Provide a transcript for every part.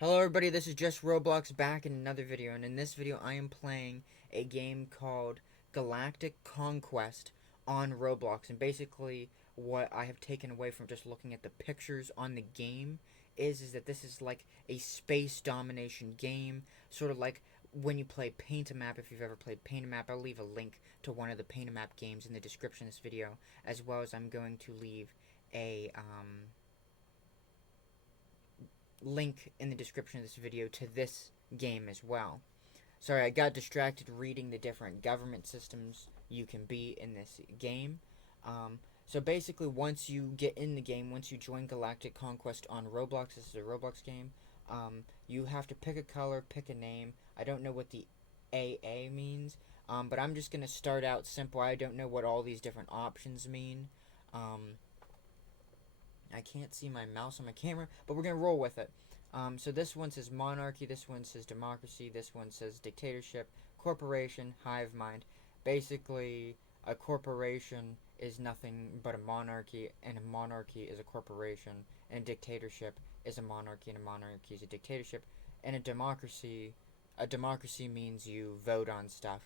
Hello everybody, this is just Roblox back in another video, and in this video I am playing a game called Galactic Conquest on Roblox. And basically what I have taken away from just looking at the pictures on the game is that this is like a space domination game, sort of like when you play Paint a Map. If you've ever played Paint a Map, I'll leave a link to one of the Paint a Map games in the description of this video, as well as I'm going to leave a link in the description of this video to this game as well. Sorry, I got distracted reading the different government systems you can be in this game. So basically, once you get in the game, once you join Galactic Conquest on Roblox, this is a Roblox game, you have to pick a color, pick a name. I don't know what the AA means, but I'm just going to start out simple. I don't know what all these different options mean. I can't see my mouse on my camera, but we're going to roll with it. So this one says monarchy, this one says democracy, this one says dictatorship, corporation, hive mind. Basically, a corporation is nothing but a monarchy, and a monarchy is a corporation, and a dictatorship is a monarchy, and a monarchy is a dictatorship. And a democracy means you vote on stuff,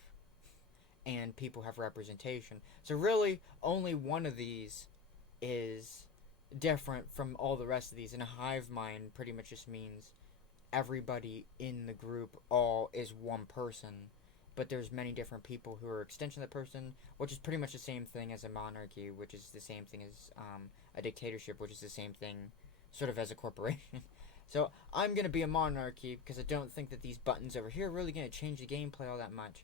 and people have representation. So really, only one of these is different from all the rest of these. And a hive mind pretty much just means everybody in the group all is one person, but there's many different people who are extension of that person, which is pretty much the same thing as a monarchy, which is the same thing as a dictatorship, which is the same thing sort of as a corporation. So I'm going to be a monarchy because I don't think that these buttons over here are really going to change the gameplay all that much.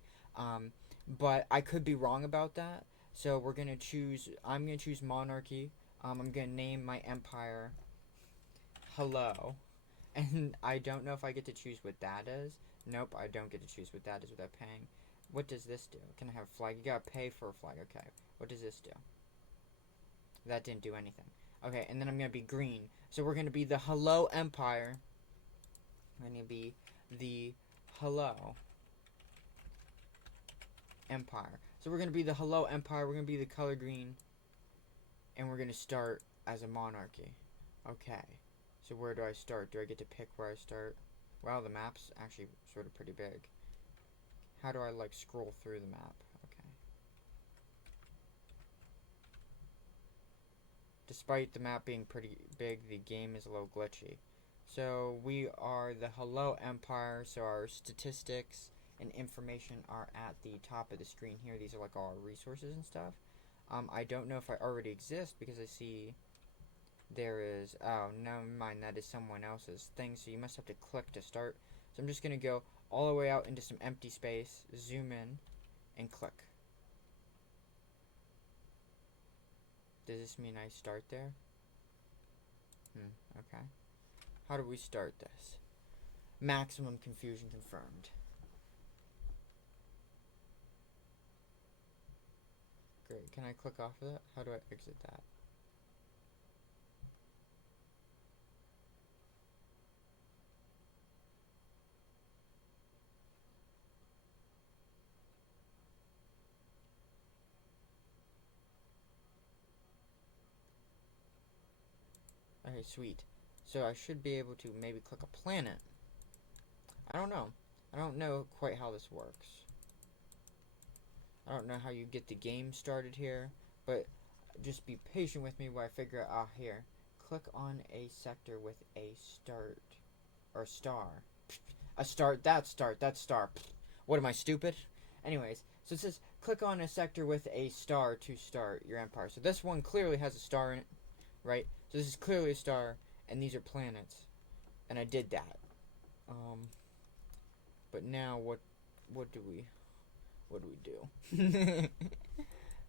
But I could be wrong about that. So I'm going to choose monarchy. I'm going to name my empire Hello. And I don't know if I get to choose what that is. Nope, I don't get to choose what that is without paying. What does this do? Can I have a flag? You gotta pay for a flag. Okay. What does this do? That didn't do anything. Okay, and then I'm gonna be green. So we're gonna be the Hello Empire. We're gonna be the Hello Empire. So we're gonna be the Hello Empire. We're gonna be the color green. And we're gonna start as a monarchy. Okay. So where do I start? Do I get to pick where I start? Wow, the map's actually sort of pretty big. How do I like scroll through the map? Okay. Despite the map being pretty big, the game is a little glitchy. So we are the Hello Empire, so our statistics and information are at the top of the screen here. These are like all our resources and stuff. I don't know if I already exist because I see there is, oh, never mind, that is someone else's thing, so you must have to click to start. So I'm just going to go all the way out into some empty space, zoom in, and click. Does this mean I start there? Okay. How do we start this? Maximum confusion confirmed. Great, can I click off of that? How do I exit that? Okay, sweet. So I should be able to maybe click a planet. I don't know. I don't know quite how this works. I don't know how you get the game started here, but just be patient with me while I figure out here. Click on a sector with a start or star. A start, that's star. What am I, stupid? Anyways, so it says click on a sector with a star to start your empire. So this one clearly has a star in it, right? So this is clearly a star, and these are planets, and I did that. But now what do we do?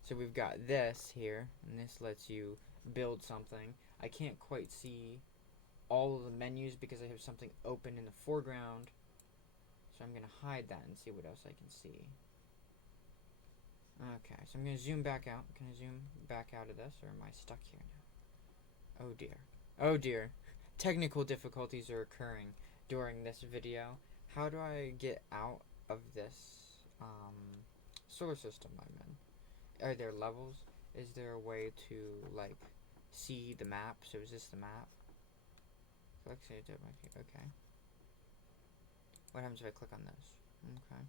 So we've got this here, and this lets you build something. I can't quite see all of the menus because I have something open in the foreground. So I'm going to hide that and see what else I can see. Okay, so I'm going to zoom back out. Can I zoom back out of this, or am I stuck here now? Oh dear. Oh dear. Technical difficulties are occurring during this video. How do I get out of this solar system I'm in? Are there levels? Is there a way to like see the map? So is this the map? Okay. What happens if I click on this? Okay.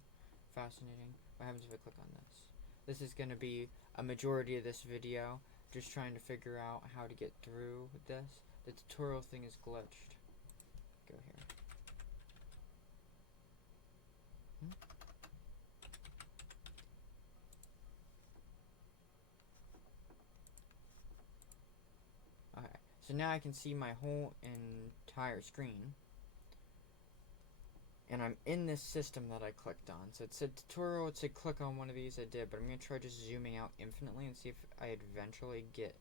Fascinating. What happens if I click on this? This is going to be a majority of this video. Just trying to figure out how to get through this. The tutorial thing is glitched. Go here. Okay, so now I can see my whole entire screen. And I'm in this system that I clicked on. So it said tutorial, it said click on one of these, I did, but I'm going to try just zooming out infinitely and see if I eventually get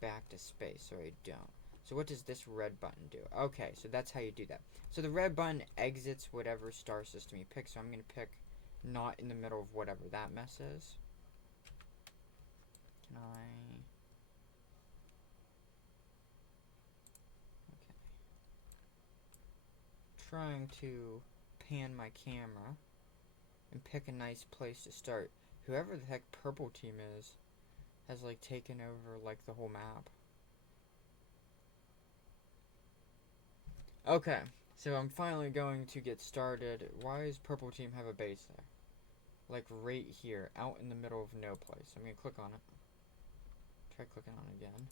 back to space, or I don't. So what does this red button do? Okay, so that's how you do that. So the red button exits whatever star system you pick, so I'm going to pick not in the middle of whatever that mess is. Can I... Okay. Trying to pan my camera and pick a nice place to start. Whoever the heck purple team is has like taken over like the whole map. Okay, so I'm finally going to get started. Why does purple team have a base there? Like right here, out in the middle of no place. I'm gonna click on it. Try clicking on it again.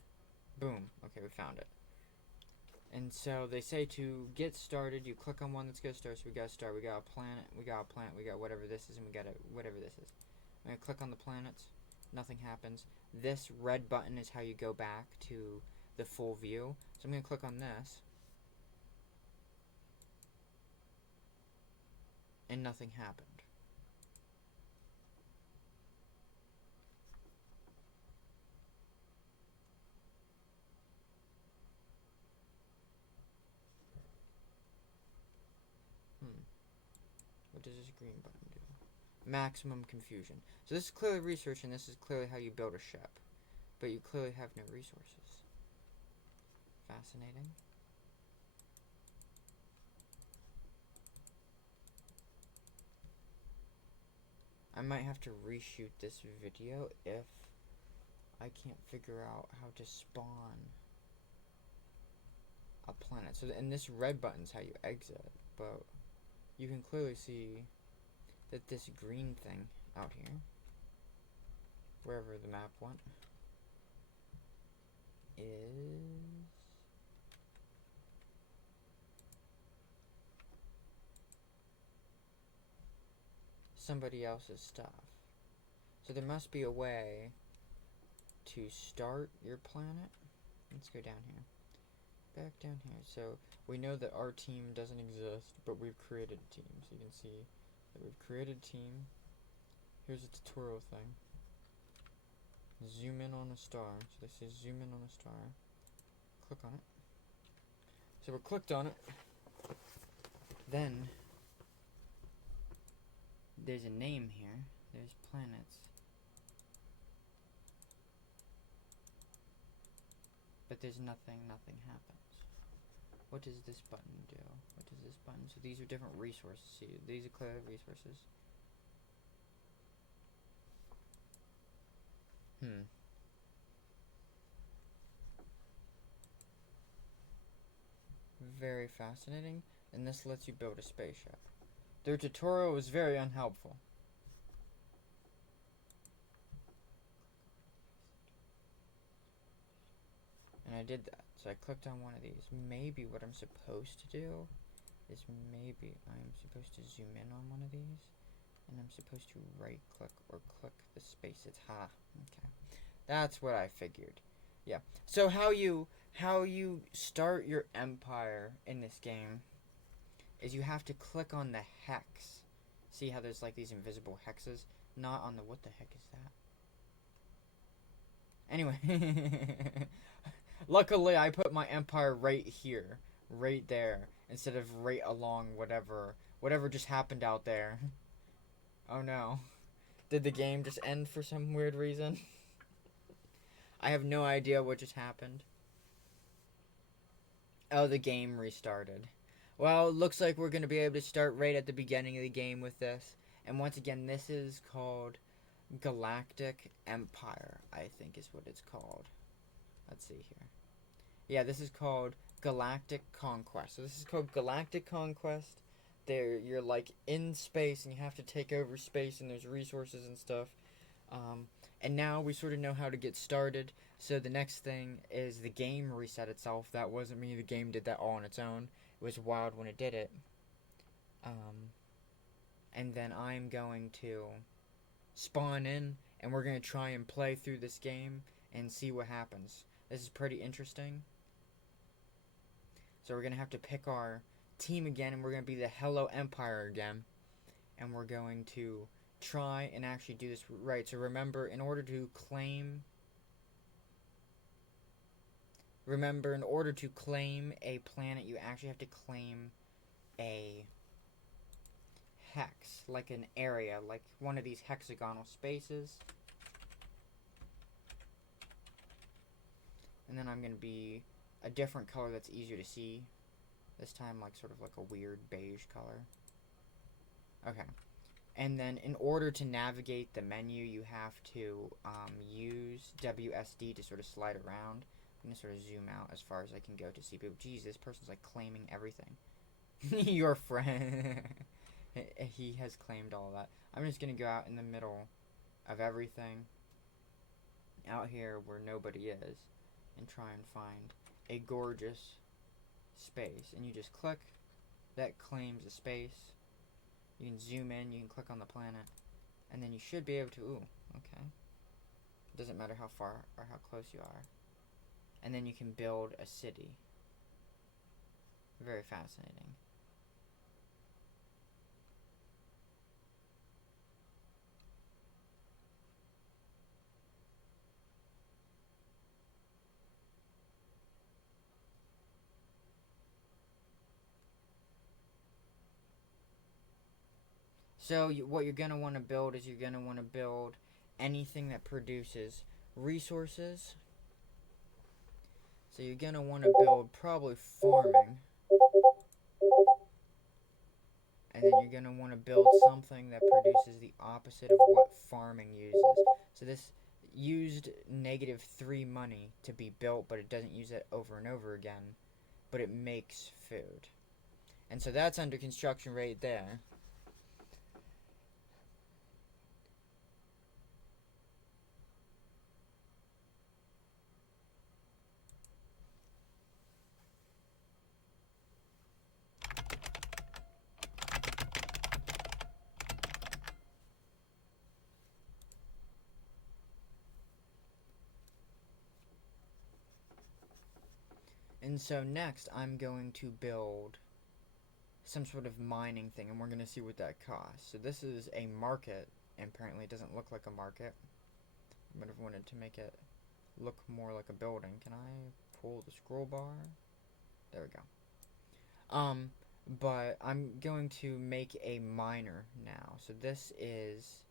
Boom. Okay, we found it. And so they say to get started, you click on one that's gonna start. So we got start. We got a planet. We got a planet. We got whatever this is, and we got whatever this is. I'm gonna click on the planets. Nothing happens. This red button is how you go back to the full view. So I'm gonna click on this, and nothing happened. What does this green button do? Maximum confusion. So this is clearly research, and this is clearly how you build a ship. But you clearly have no resources. Fascinating. I might have to reshoot this video if I can't figure out how to spawn a planet. So, and this red button's how you exit, but you can clearly see that this green thing out here, wherever the map went, is somebody else's stuff. So there must be a way to start your planet. Let's go down here. Back down here. So we know that our team doesn't exist, but we've created a team. So you can see that we've created a team. Here's a tutorial thing. Zoom in on a star. So this is zoom in on a star. Click on it. So we're clicked on it. Then there's a name here. There's planets. But there's nothing happens. What does this button do? What does this button? So these are different resources. See, these are clear resources. Very fascinating. And this lets you build a spaceship. Their tutorial was very unhelpful. And I did that. So I clicked on one of these. Maybe what I'm supposed to do is maybe I'm supposed to zoom in on one of these. And I'm supposed to right click or click the space. It's okay. That's what I figured. Yeah. So how you start your empire in this game is you have to click on the hex. See how there's like these invisible hexes? Not on the, what the heck is that? Anyway. Luckily, I put my empire right here. Right there. Instead of right along whatever just happened out there. Oh no. Did the game just end for some weird reason? I have no idea what just happened. Oh, the game restarted. Well, it looks like we're going to be able to start right at the beginning of the game with this. And once again, this is called Galactic Empire, I think is what it's called. Let's see here. Yeah, this is called Galactic Conquest. So this is called Galactic Conquest. you're like in space and you have to take over space and there's resources and stuff. And now we sort of know how to get started. So the next thing is the game reset itself. That wasn't me. The game did that all on its own. It was wild when it did it. And then I'm going to spawn in and we're going to try and play through this game and see what happens. This is pretty interesting. So we're going to have to pick our team again, and we're going to be the Hello Empire again. And we're going to try and actually do this right. So remember, in order to claim a planet, you actually have to claim a hex, like an area, like one of these hexagonal spaces. And then I'm going to be a different color that's easier to see. This time, like sort of like a weird beige color. Okay. And then in order to navigate the menu, you have to use WSD to sort of slide around. I'm going to sort of zoom out as far as I can go to see people. Geez, this person's like claiming everything. Your friend. He has claimed all that. I'm just going to go out in the middle of everything. Out here where nobody is. And try and find a gorgeous space. And you just click. That claims a space. You can zoom in. You can click on the planet. And then you should be able to... Ooh, okay. It doesn't matter how far or how close you are. And then you can build a city. Very fascinating. So what you're going to want to build is you're going to want to build anything that produces resources. So you're going to want to build probably farming. And then you're going to want to build something that produces the opposite of what farming uses. So this used -3 money to be built, but it doesn't use it over and over again. But it makes food. And so that's under construction right there. And so next, I'm going to build some sort of mining thing, and we're going to see what that costs. So this is a market, and apparently it doesn't look like a market. I would have wanted to make it look more like a building. Can I pull the scroll bar? There we go. But I'm going to make a miner now. So this is,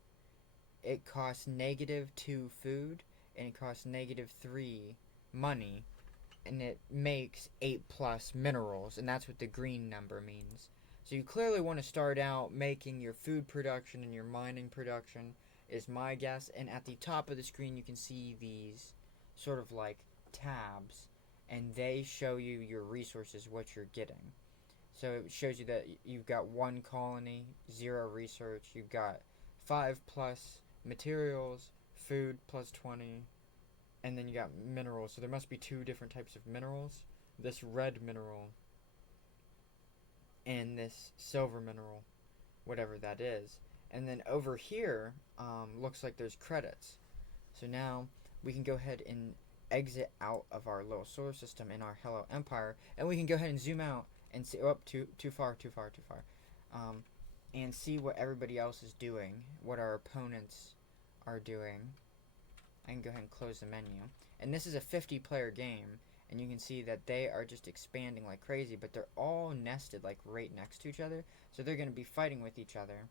it costs -2 food, and it costs -3 money. And it makes 8+ minerals, and that's what the green number means. So you clearly want to start out making your food production and your mining production, is my guess. And at the top of the screen you can see these sort of like tabs, and they show you your resources, what you're getting. So it shows you that you've got 1 colony, 0 research, you've got 5+ materials, food +20, and then you got minerals. So there must be 2 different types of minerals. This red mineral and this silver mineral, whatever that is. And then over here, looks like there's credits. So now we can go ahead and exit out of our little solar system in our Hello Empire, and we can go ahead and zoom out and see, oh, too far. And see what everybody else is doing, what our opponents are doing. I can go ahead and close the menu. And this is a 50-player game, and you can see that they are just expanding like crazy, but they're all nested like right next to each other, so they're going to be fighting with each other.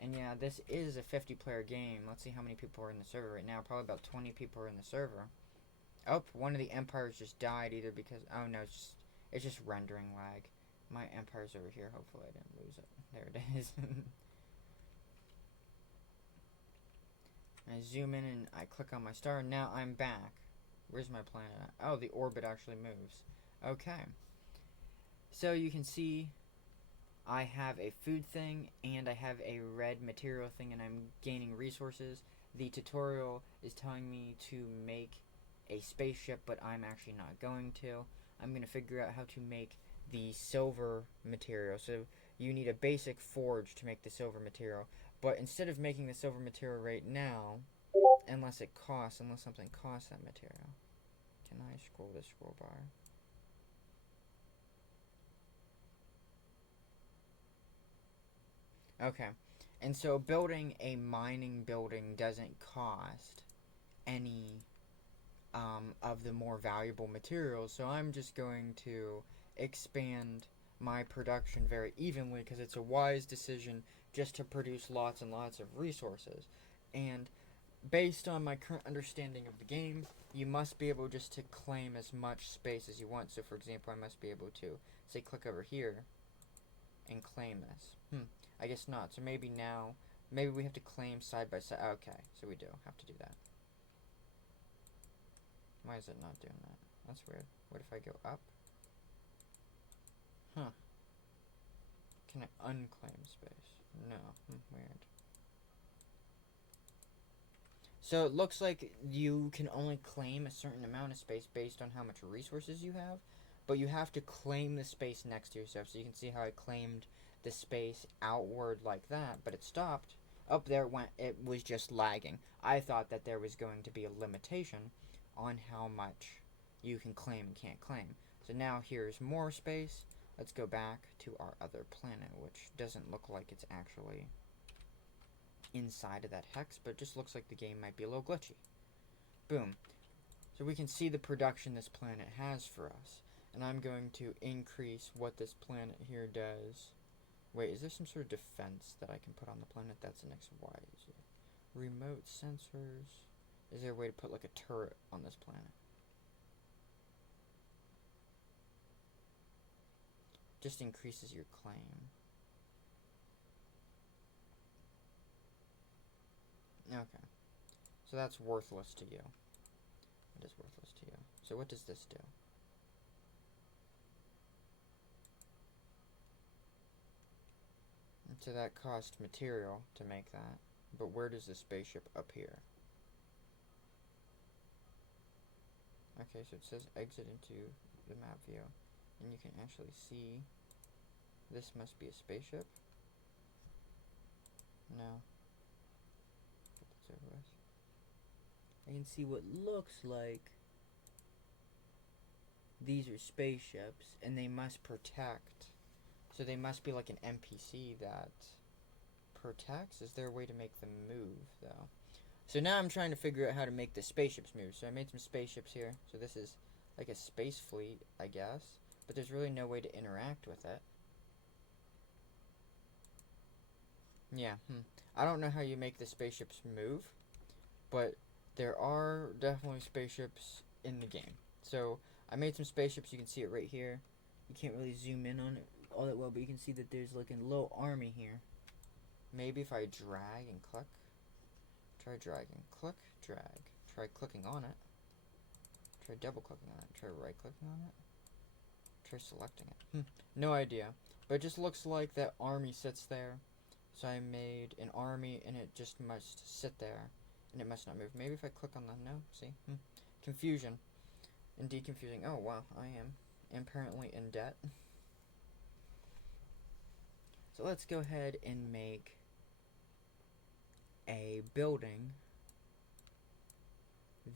And yeah, this is a 50-player game. Let's see how many people are in the server right now. Probably about 20 people are in the server. Oh, one of the empires just died, either because, oh no, it's just rendering lag. My empire's over here. Hopefully I didn't lose it. There it is. I zoom in and I click on my star, and now I'm back. Where's my planet at? Oh, the orbit actually moves. Okay. So you can see I have a food thing and I have a red material thing and I'm gaining resources. The tutorial is telling me to make a spaceship, but I'm actually not going to. I'm going to figure out how to make the silver material. So you need a basic forge to make the silver material. But instead of making the silver material right now, unless something costs that material. Can I scroll the scroll bar? Okay. And so building a mining building doesn't cost any of the more valuable materials. So I'm just going to expand my production very evenly because it's a wise decision just to produce lots and lots of resources. And based on my current understanding of the game, you must be able just to claim as much space as you want. So for example, I must be able to, say, click over here and claim this. I guess not. So maybe now, maybe we have to claim side by side. Okay, so we do have to do that. Why is it not doing that? That's weird. What if I go up? Huh. Can I unclaim space? No. Weird. So it looks like you can only claim a certain amount of space based on how much resources you have, but you have to claim the space next to yourself. So you can see how I claimed the space outward like that, but it stopped. Up there it was just lagging. I thought that there was going to be a limitation on how much you can claim and can't claim. So now here's more space. Let's go back to our other planet, which doesn't look like it's actually inside of that hex, but it just looks like the game might be a little glitchy. Boom. So we can see the production this planet has for us. And I'm going to increase what this planet here does. Wait, is there some sort of defense that I can put on the planet? That's an XY. Remote sensors. Is there a way to put like a turret on this planet? Just increases your claim. Okay. So that's worthless to you. It is worthless to you. So what does this do? And so that cost material to make that. But where does the spaceship appear? Okay, so it says exit into the map view. And you can actually see this must be a spaceship. No. I can see what looks like these are spaceships, and they must protect. So they must be like an NPC that protects. Is there a way to make them move, though? So now I'm trying to figure out how to make the spaceships move. So I made some spaceships here. So this is like a space fleet, I guess. But there's really no way to interact with it. Yeah, I don't know how you make the spaceships move, but there are definitely spaceships in the game. So I made some spaceships. You can see it right here. You can't really zoom in on it all that well, but you can see that there's like a little army here. Maybe if I drag and click. Try dragging. Click, drag. Try clicking on it. Try double clicking on it. Try right clicking on it. Try selecting it. No idea. But it just looks like that army sits there. So I made an army and it just must sit there. And it must not move. Maybe if I click on the... No, see? Confusion. And deconfusing. Oh, wow. I am apparently in debt. So let's go ahead and make a building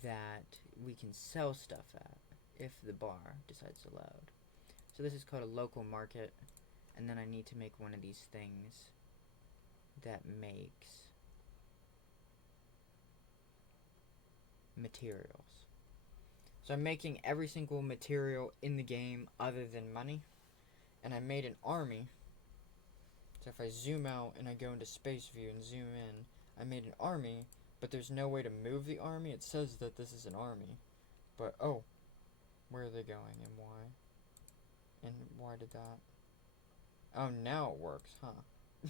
that we can sell stuff at if the bar decides to load. So this is called a local market. And then I need to make one of these things that makes materials. So I'm making every single material in the game other than money. And I made an army. So if I zoom out and I go into space view and zoom in, I made an army, but there's no way to move the army. It says that this is an army. But, oh, where are they going and why? And why did that? Oh, now it works, huh?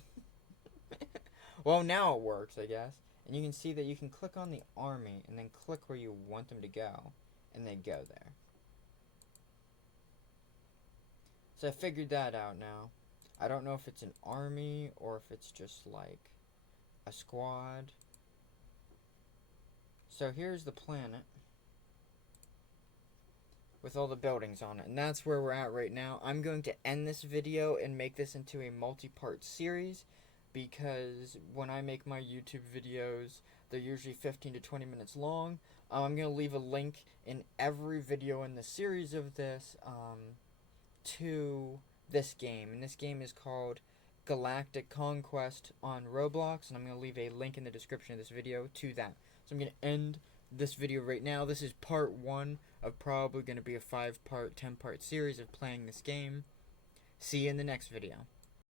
Well, now it works, I guess. And you can see that you can click on the army and then click where you want them to go, and they go there. So I figured that out now. I don't know if it's an army or if it's just like a squad. So here's the planet with all the buildings on it, and that's where we're at right now. I'm going to end this video and make this into a multi-part series, because when I make my YouTube videos, they're usually 15 to 20 minutes long. I'm going to leave a link in every video in the series of this to this game, and this game is called Galactic Conquest on Roblox, and I'm going to leave a link in the description of this video to that. So I'm going to end this video right now. This is part 1 of probably going to be a 5-part, 10-part series of playing this game. See you in the next video.